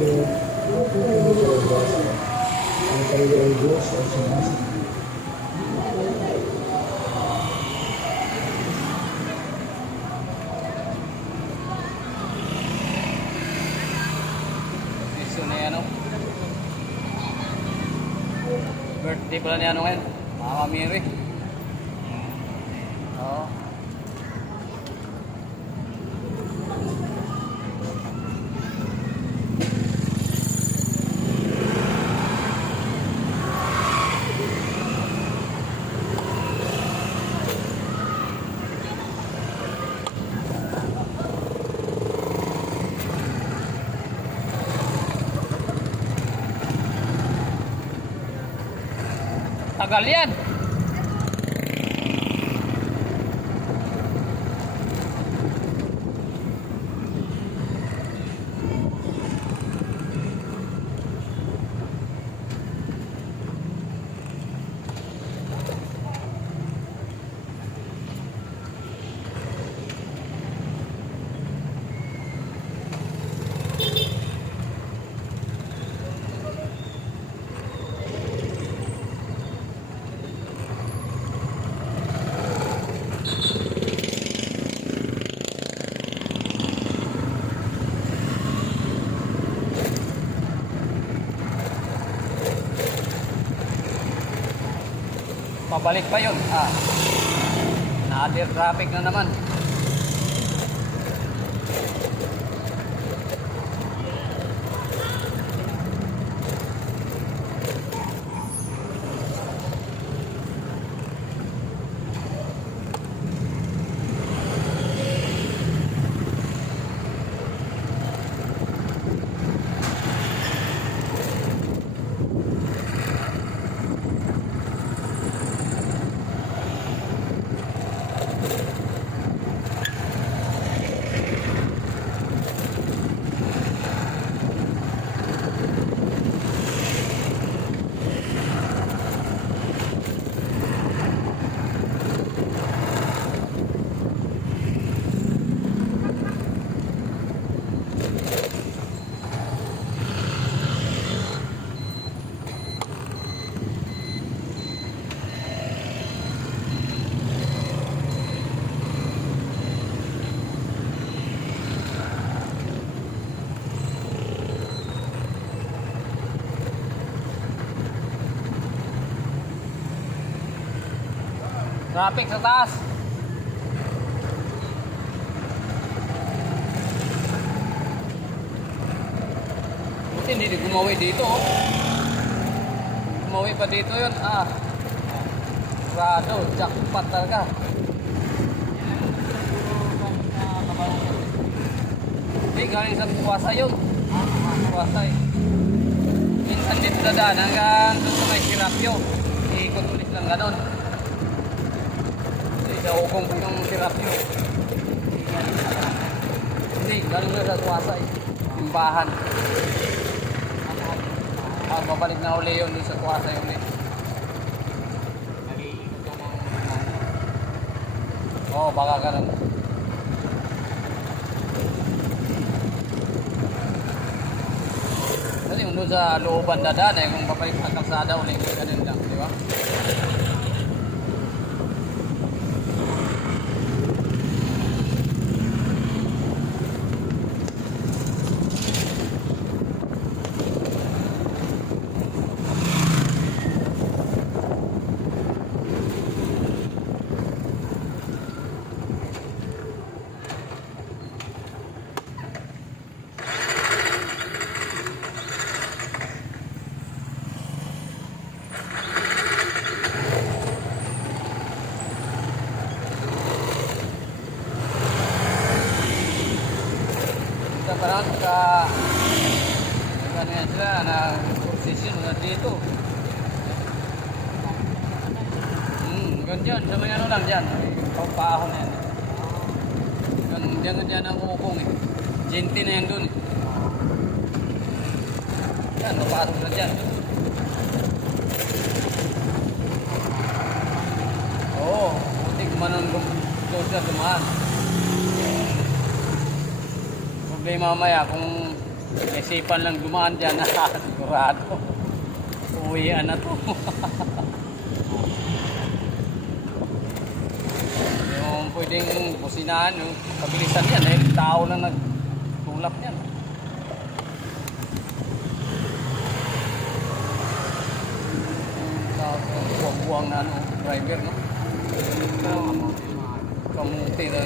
Lord, mabuti mo palabas. Ang kayo ay Diyos at sumasagot. Gusto na yan, birthday pala ni ano ngayon, Mama Mary. Oo. Tagal yan. Pabalik pa yun. Na-other traffic na naman. Traffic sa taas. Buti hindi gumawi dito. Gumawi pa dito yun. Rado, jackpot talaga. Hindi, galing sa Kuwasa yun. Kuwasa eh. Minsan dito dadaan hanggang doon sa may Sirapyo. Ikot ulit lang ganon. Naugong ko yung Sirapyo. Hindi, galing na sa Kuwasa eh. Timbahan. Babalik na uli yun sa Kuwasa yun eh. Oo, baka ganun. Kasi kung doon sa looban dadaan eh, kung babalik sa kalsada uli, ganun lang, di ba? Parang ganyan sila na position na dito. Ganyan, sa may ano lang dyan, pangpahon yan. Ganyan ang ukong eh. Genti na yan dun eh. Yan, mapasok na dyan. Oo, putik manon doon siya dumaan. Problema mamaya kung Naisipan lang dumaan dyan na sigurado. Uwian na to. Yung pwedeng businahan, yung pabilisan yan. Dahil tao lang nagtulap yan. Buwang-buwang na ano, driver, no? Kamuti na.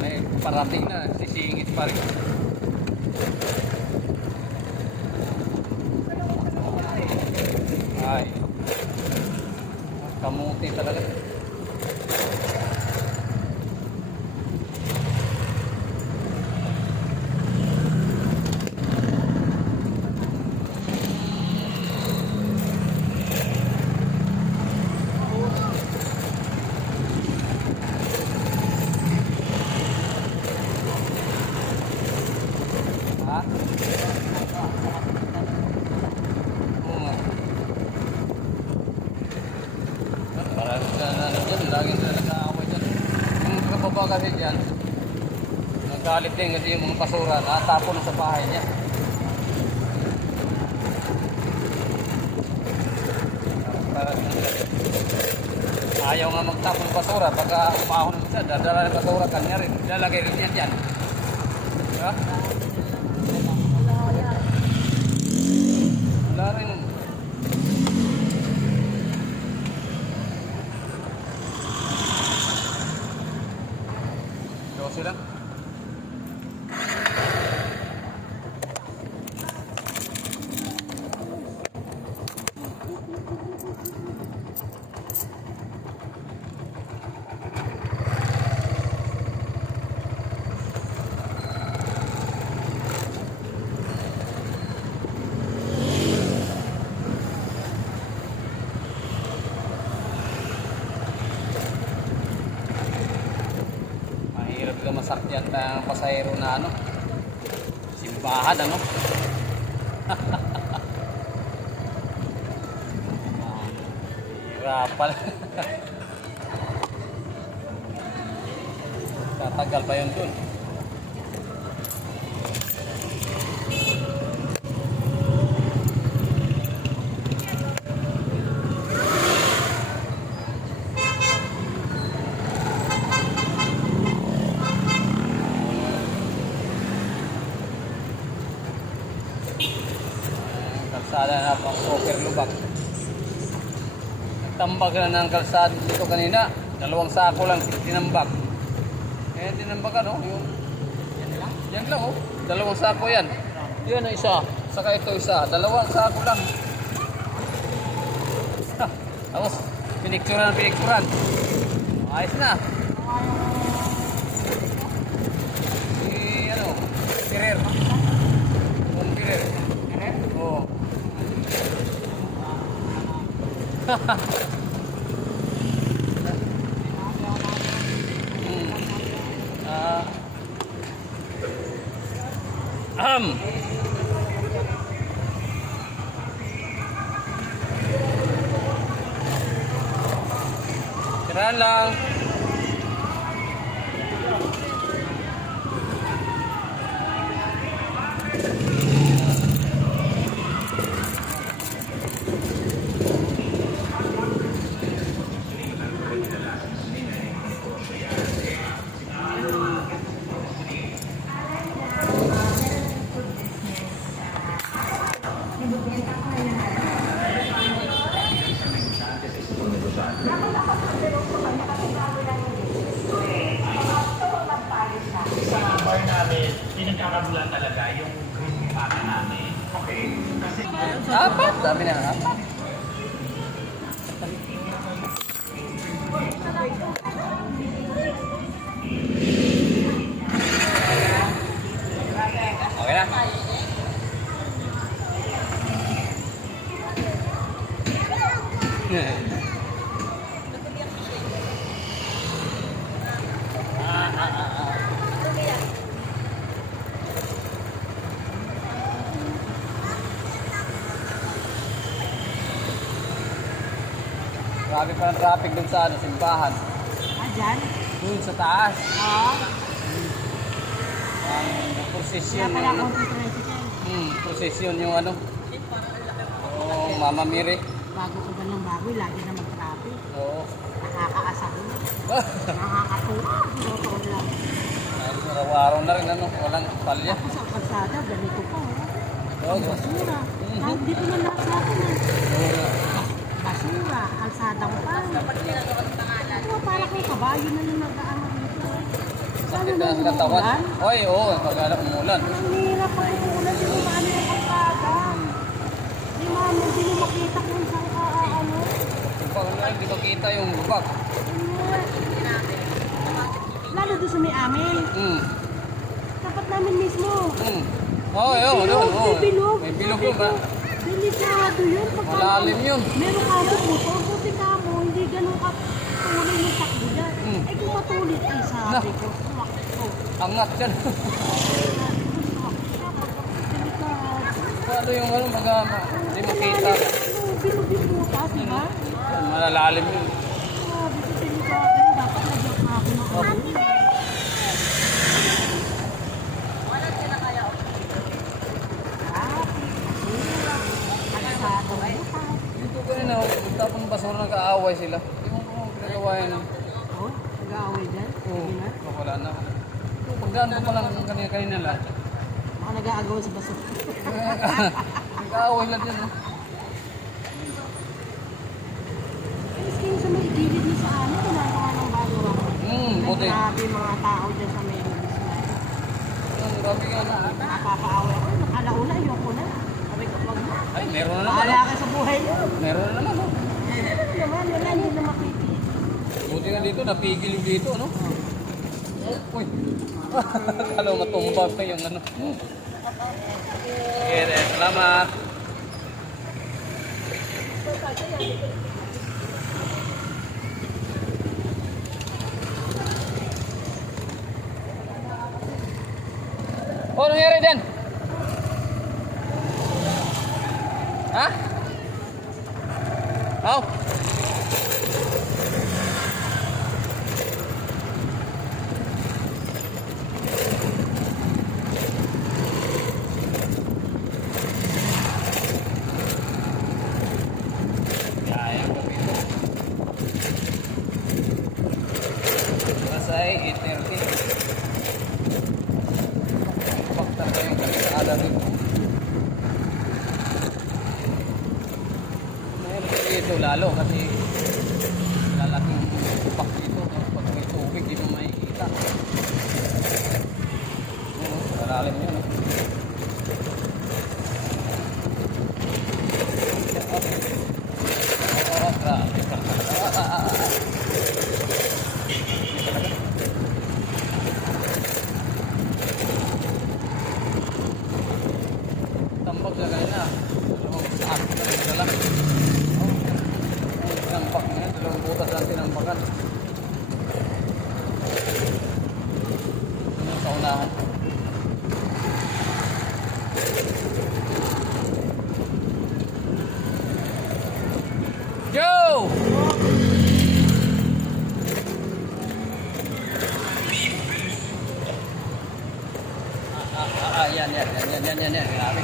May parating na, sisingit pa rin. Ay. Kamuti talaga. Ha? Oo nga. Parang dyan, laging sila nag-aaway dyan. Yung kababa kasi dyan, nagalit din kasi yung mga basura natapon sa bahay niya. Parang ayaw nga magtapon ng basura, pagka umahon siya, dadala ng basura, kanya rin, lalagay rin yan dyan. Diba? Wala rin. Dose lang. Mahirap ka masakyan ng pasahero na ano, simbahan ano. Hirap pala. Tatagal pa yun dun. Kalsada na pang overlubak. Nagtambag na ng kalsada dito kanina. 2 sako lang tinambak. Eh tinambak ano? Yung yan lang oh. 2 sako yan. Yan ang isa. Saka ito isa. 2 sako lang. Tapos pinikturan. Ayos na. Ano? Pirer. Pirer. Oo. Ahem. Tirahan lang. Sa bar namin, pinagkakabulan talaga yung green pack namin. Okay? Kasi Apat. Sabi na apat. Okay na. Grabe pa ng traffic dun sa ano, simbahan. Ah, dyan? Dun sa taas. Oo. Ang prosesyon. Kaya pala akong tricycle. Prosesyon yung ano. Oh, Mama Miri. Bago ko ba ng bago, lagi na mag-traffic. Oo. Nakakaasar na. Nakakatuwa. Totoo lang. Araw-araw na rin ano, walang palya. Tapos ang kalsada, ganito pa. Oo, Basura. Kahit dito na lahat natin basura, kalsadang pa. Ito, para kung kabayo na yung nag-aano dito. Sana Sakit na na sa katawan. umuulan. Oy, oo, pag umulan. Ang hirap pag umuulan, di mo maano yung kalsada. Di mo makita kung saan ka ano. Pag hindi makita yung lubak. Lalo doon sa may amin. Dapat namin mismo. Oo, yun, yun. May bilog. May bilog yun ba? Delikado yun. Pagka Malalim yun. meron ka mo motor, buti ka mo, hindi ganun ka tuloy yung takbo dyan. Eh kung matulit ay sabi ko, sumakto. Angat yan. Paano yung ano, hindi makita. Bilog yung butas, di ba? Malalalim yun. Sabi ko, delikado yun. Dapat nagyak na ako ng ano. Dito kanina, tapong basura nag-aaway sila. Hindi mo kung pinagawa yan. Oh, nag-aaway dyan? Oo, Hindi na? wala na. Pagdaan ko pa lang kanina lang. Baka nag-aagaw sa baso. Nag-aaway lang yan. Maski yung sa may gilid niya sa amin, ginagawa ng bago ako. Buti. Grabe mga tao dyan sa may release na. Grabe yan. Nakapaaway ako. Nakalauna, ayoko na. Sabi ko, wag mo. Ay, meron na naman. Bahala ka sa buhay niyo. Meron na naman. Meron naman, wala, hindi na makikita. Buti nga dito, napigil yung dito, no? Uy. Kala mo matumba pa yung ano. Okay, salamat. Oh, nangyari dyan? Ha? Oh. Kaya ko dito. Masay, 8:30. Bakta ko yung kalsada dito. Mayroon dito lalo kasi lalaking tupak dito. Pag may tubig, di mo makikita. Malalim yun. Oh, grabe. Tambak na kanina. Dalawang saak na nagdala. Tinampak na yan. Dalawang butas lang tinampakan. Ano sa unahan? Joe! Yan. Grabe.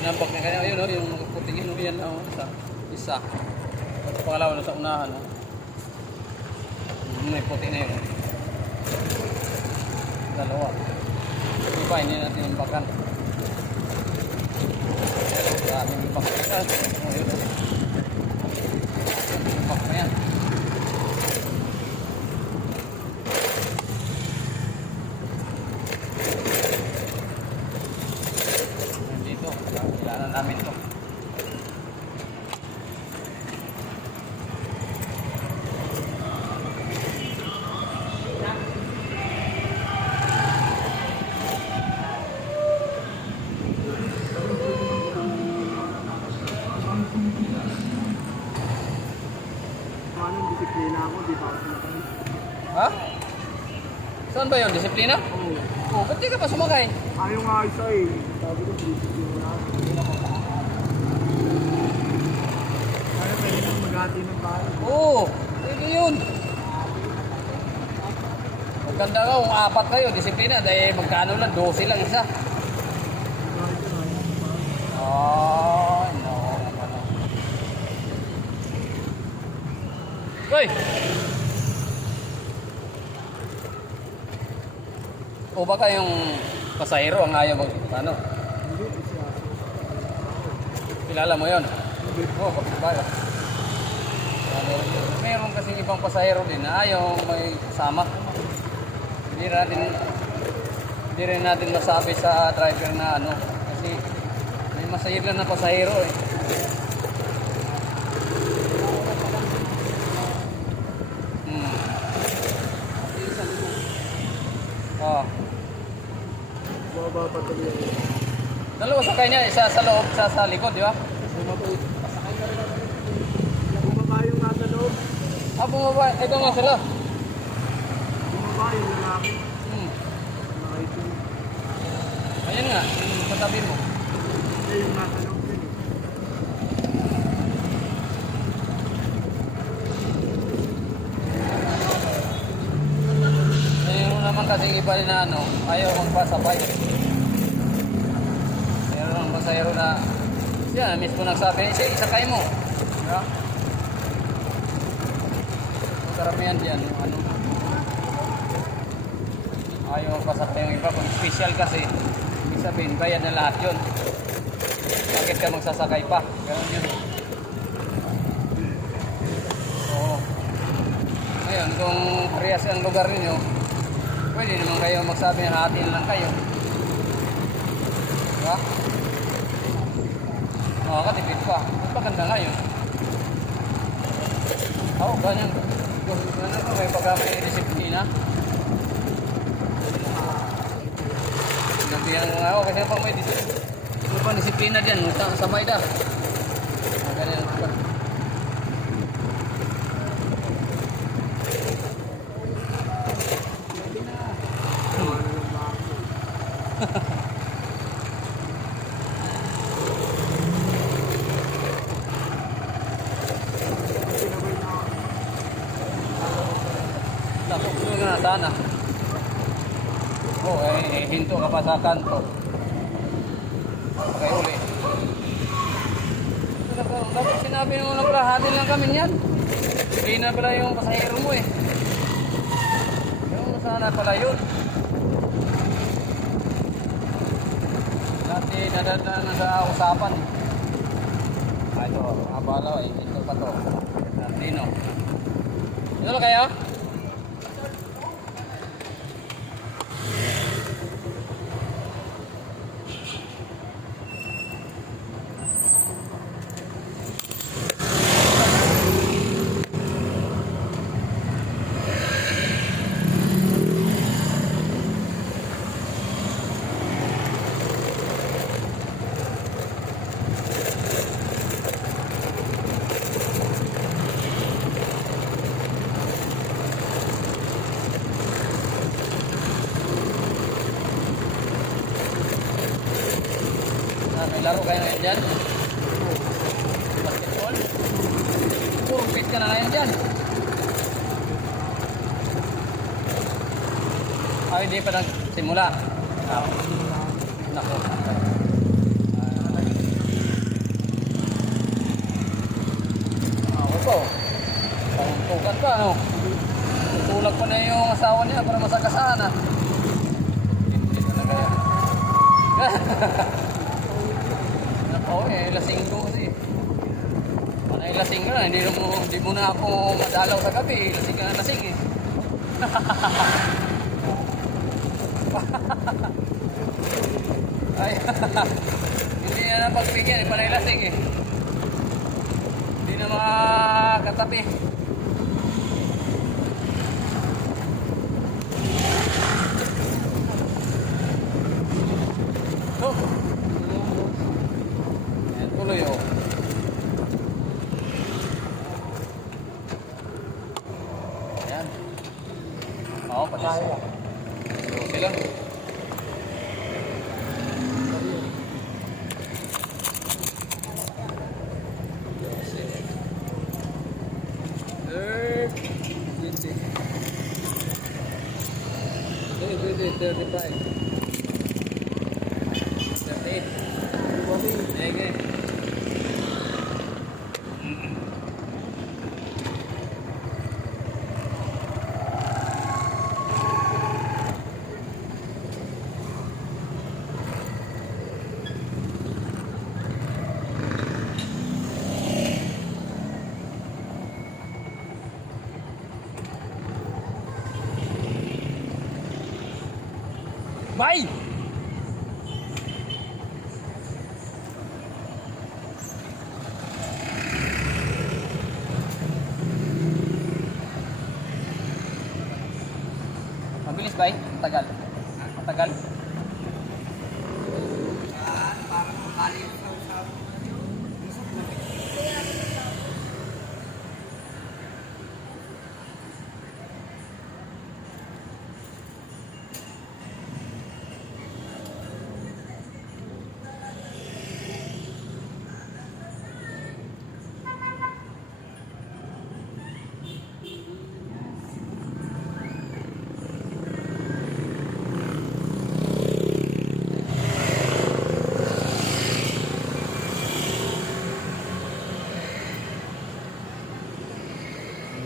Tinampak na kanina. Ayun, yung puting yun. Yan, isa. At pangalawa na sa unahan. May puti na yun. Dalawa. Iba, hindi natin impakan. Maraming impakan. Ayun. Impak na yan. Dito, kailangan namin ito. Anong disiplina ako, di ba? Ha? Saan ba yun? Disiplina? Oo. Oh, ba't di ka pa sumakay? Ayaw nga isa eh. Sabi ko, disiplina. Kaya pwede nang maghati ng bahay. Oo, pwede yun. Ganda nga kung apat kayo, disiplina. Dahil magkano lang, 12 lang isa. Ay, no. Uy! O baka yung pasahero ang ayaw mag... Ano? Kilala mo yun? Oo, kapitbahay. Meron kasing ibang pasahero din na ayaw may kasama. Hindi rin natin masabi sa driver na ano. Kasi may masahir lang na pasahero eh. Oh. Baba pa tuloy. Dalawa sakay niya, isa sa loob, isa sa likod, di ba? Bumaba yung nasa loob. Ah, bumaba. Ito nga sila. Bumaba yung lalaki. Nakaitin. Ayun nga, yung katabi mo. Yung nasa loob din. Mayroon naman kasing iba rin na ano, ayaw magpasabay. Mayroon ang pasahero na, siya mismo nagsabi, isakay mo. Diba? Karamihan dyan, yung ano, ayaw magpasabay yung iba. Kung special kasi, ibig sabihin, bayad na lahat yun. Bakit ka magsasakay pa? Ganun yun. Oo. Ngayon, kung parehas ang lugar ninyo, pwede naman kayo magsabi na hatiin lang kayo. Diba? Makakatipid pa. Mas maganda nga yun. Oo, ganyan. Ganyan ko, may pagka may disiplina. Nabihan ko nga ako kasi pag may disiplina. Ano pang disiplina dyan? Sabay da. Ganyan pa. Tapos doon na sana. Oh, hinto ka pa sa kanto. Okay, uli. Dapat sinabi mo na pala, hatin lang kami niyan. Hindi na pala yung pasahero mo eh. Yung sana pala yun. Dati nadadaan na sa usapan eh. Ah, ito, mga balaw eh. Ito pa to. Latino. Ito na kayo? May laro kayo ngayon dyan? Basketball? Puro fit ka na ngayon dyan. Ah, hindi pa nagsimula. Ah, nako. Ah, ito. Pangtukan pa, no? Tutulak pa na yung asawa niya para masagasahan, ah. Hindi talaga yan. Oo, lasing ko kasi. Manay lasing ka na, hindi mo na ako madalaw sa gabi, lasing ka na lasing eh. Ay, hindi na napagbigyan, panay lasing eh. Hindi na makatabi. Oh. Tuloy oh. Ayan. Oo, patis. Okay lang. 20, 35. 38. Sige. Bye! Mabilis ba? Matagal. Matagal.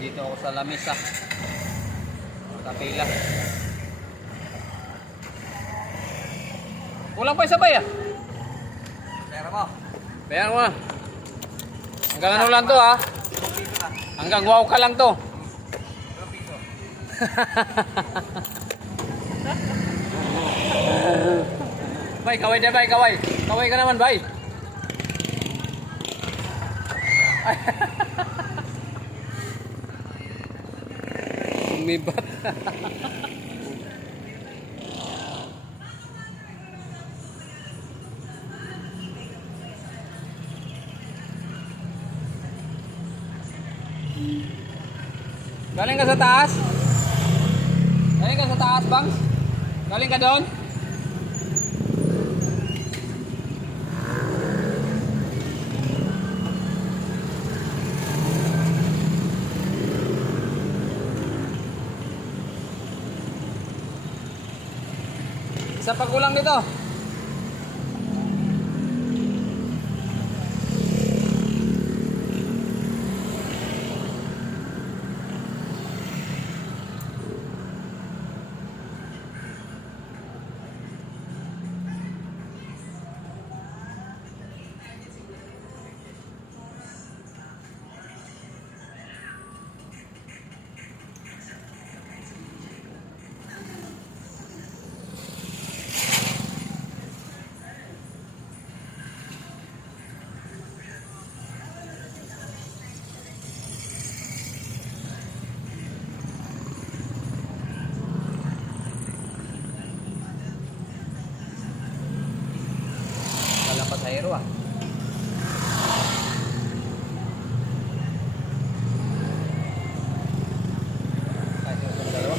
Dito ako sa lamesa. Kapila. Kulang pa isa ba yan? Pera mo. Pera mo. Hanggang ano lang to ha? Hanggang wow ka lang to. Bay, kaway dyan bay, kaway. Kaway ka naman bay. Umibat. Galing ka sa taas? Galing ka sa taas, bang? Galing ka doon? Isa pa kulang dito. Walang pasahero ah. Kahit yung dalawa.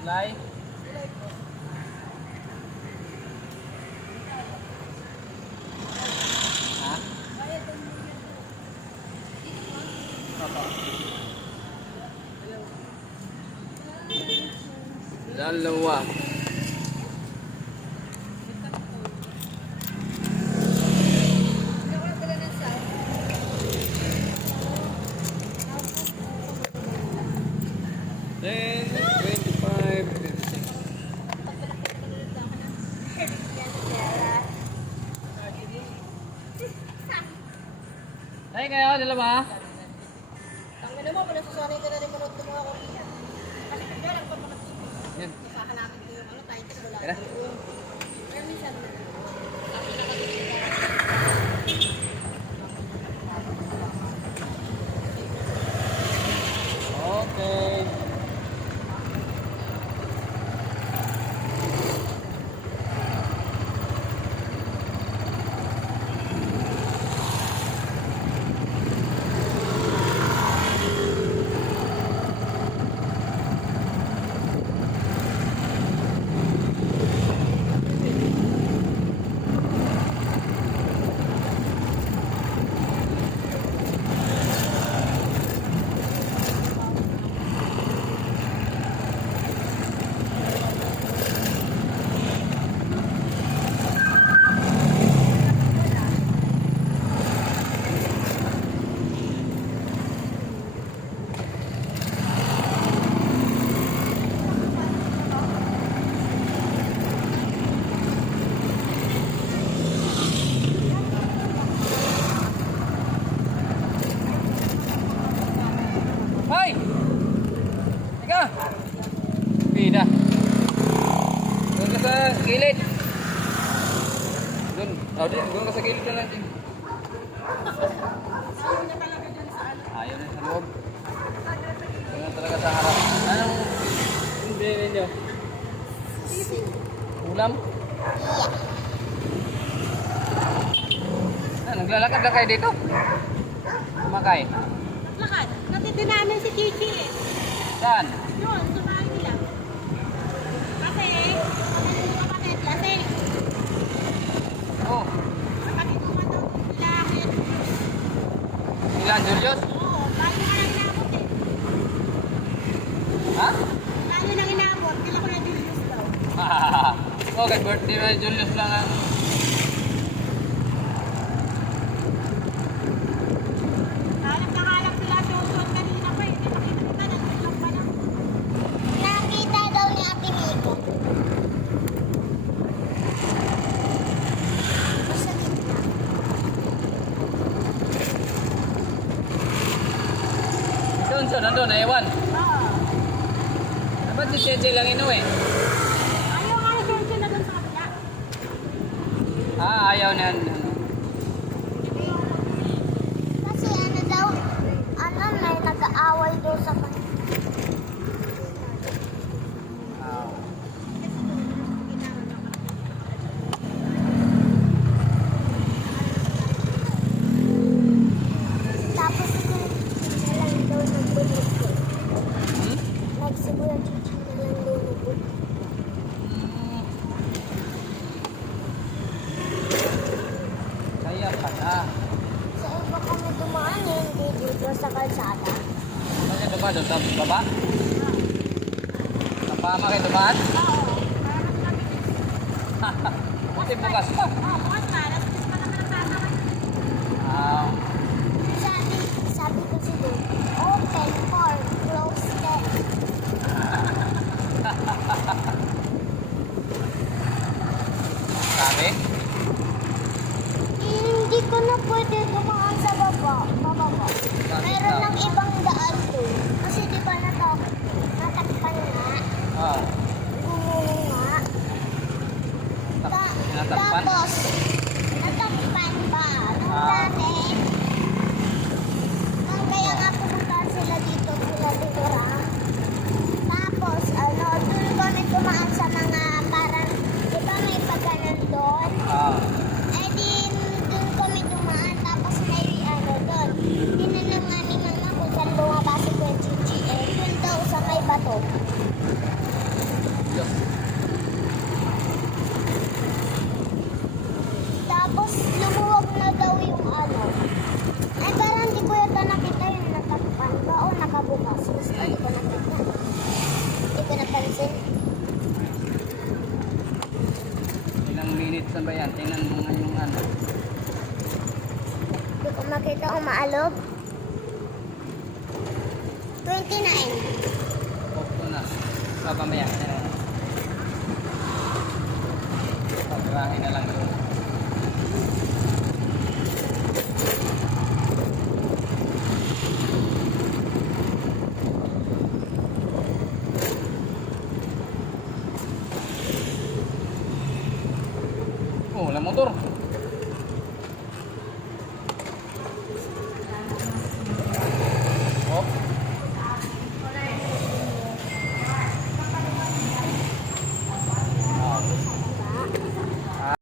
Lai. Ha? Apa? Dalawa. Then 25, 26. Ay kayo, dalawa. Tangin mo, pinasasanay ka na rin manood ng mga Korean. Kasi kung lang pa manood. Yan. Kahanapin ko yung ano, tayo sa wala. Tira. Pero minsan na. Okay. gilid. Doon. Oh, doon ka sa gilid na lang din. Ayaw na sa loob. Ayaw na talaga sa harap. Anong binili niyo? Ulam? Naglalakad lang kayo dito? Kumakay? Lakad. Natindi namin si Chichi eh. Saan? Yun, sa bahay nila. Kasi, kapatid, lasing. Oh, Kapatid ko man daw lahit. ilan, Julius? Oo, paano ka lang inabot eh. Ha? Paano nang inabot? Kila ko na Julius daw. Okay, birthday mo Julius lang ang... Hanap na hanap sila Joshua kanina pa eh. Hindi makita-kita, nagsilang pa lang. Nakita daw ni Ate Miko. Masakit na. Doon, so, nandun, naiwan. Oo. Dapat si Cheche lang inuwi. Ayaw nga ni Joshua na doon sa kabila. Ayaw na. Kasi ano daw, may nag-aaway daw sa kanya. Tapos na lang daw nagbunod ko. Nagsimula chichi na lang daw nagbunod. Kaya pala. Sa iba kami dumaan eh, hindi dito sa kalsada. Kasi ito ba, doon sa baba? Sa pama kayo dumaan? Oo, parang kami. Kasi bukas pa. Oo, bukas pa. Tapos pa naman ang tatawag. Ah, Sabi ko si Lou, open for close test. sabi? Hindi ko na pwede dumaan sa bababa. Meron ng ibang daan doon. Kasi di ba natakpan nga, Ah, gumulong nga. tinatakpan? Tapos, natakpan ba? Nung Ah. dati, kaya nga pumunta sila dito, sila tinura. Tapos, doon kami tumaan sa mga parang, di ba may pagganan doon? Ah, Eh di, doon kami tumaan, tapos may doon. Tinanong nga ni mama kung saan bumaba si Kuya Chichi. Eh, doon daw sa may bato. Diyos. Tapos, lumuwag na daw yung Eh, parang hindi ko yata nakita yung natakpan ba o nakabukas. Basta hindi ko nakita. Hindi ko napansin. Ilang minutes na ba yan? Tingnan mo nga yung ano. Hindi ko makita umaalog. 29. Opo na. Papamaya. Pagrahin na lang doon. Oh, wala motor.